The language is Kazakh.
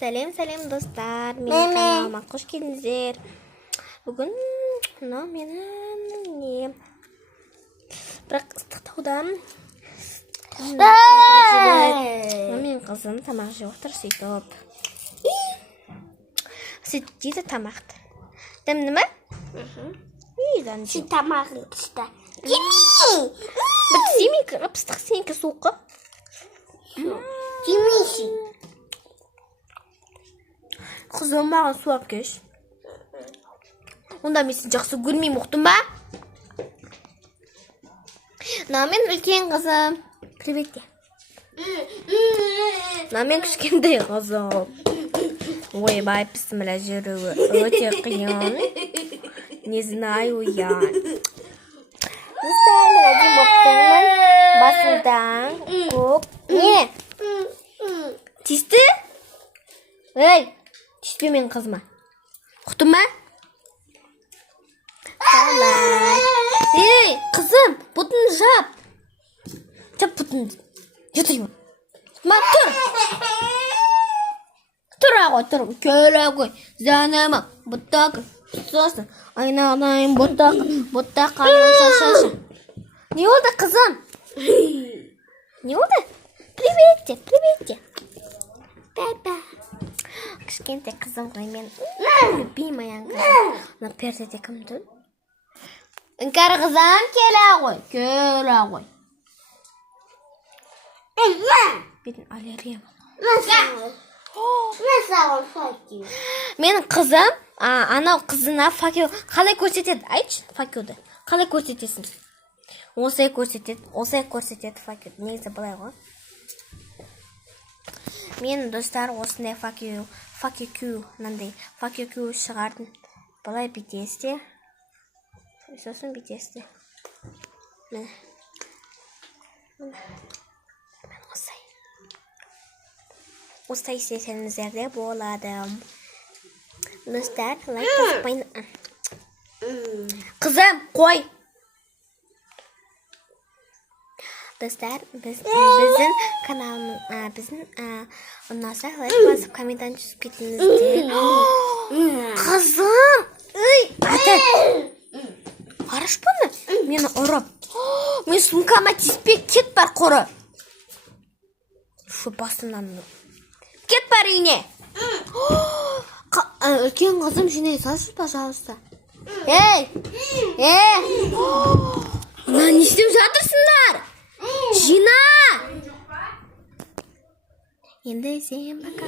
Сәлем достар, менің каналыма қош келдіңіздер. Бүгін мынау менің не? Бірақ ыстықтаудамын. Менің қызым тамақ жеп отыр, сөйтіп. Сөйтіп дейді тамақты. Дәмді ме? Сен тамағын пісті. Бір семейкі ыстық, сенікі суыққа. Жемейсің. Қызым маған су алып келші. Онда мен сені жақсы көрмеймін, ұқтың ба? Мынау мен үлкен қызым. Привет де. Мынау мен кішкентай қызым. Ойбай, бісміллә жүруі өте қиын. Не знаю я. Достар, әдем оқтырмын. Басымдан көп. Не? Тисті? Эй, тиспе мен қызыма. Ұқтың ба? Қалай. Ей, қызым, бұтын жап. Жап бұтын. Жетеймін. Ма, тұр. Тұр ағой, тұр. Көл ағой. Зәнемі. Бұттақ. Сосын. Айналайын бұттақ. Бұттақ қалын шашы. Не oldu қызым? Не oldu? Привет. Папа. Кішкентай қызым ғой мен. Любимая қызым. Мына пердеде кім тұр? Іңкәр қызым, кел ағой. Бетін аллергия бар. Мен саған факел. Менің қызым, анау қызына факел қалай көрсетеді? Айтшы, факелді. Қалай көрсетесің? Осылай көрсетеді факел. Негізі былай ғой. Мен достар осындай факел шығардым. Былай бітесте. Сосын бітесте. Мен осылай істесеңіздер де болады. Достар, лайк басып қойыңыздар. Қызым, қой. Достар, біздің каналымыз ұнаса лайк басып комментарий жазып кетіңіздер. Қызым! Ей, ата! Қараш бұны? Мені ұрып. Мен сумкама тиспек кет бар қоры. Шу басымнан. Кет бар үйне. Үлкен қызым жинай салшы, пожалуйста. Ей! Мына не істеп жатырсыңдар? Жина! Енді сен пока.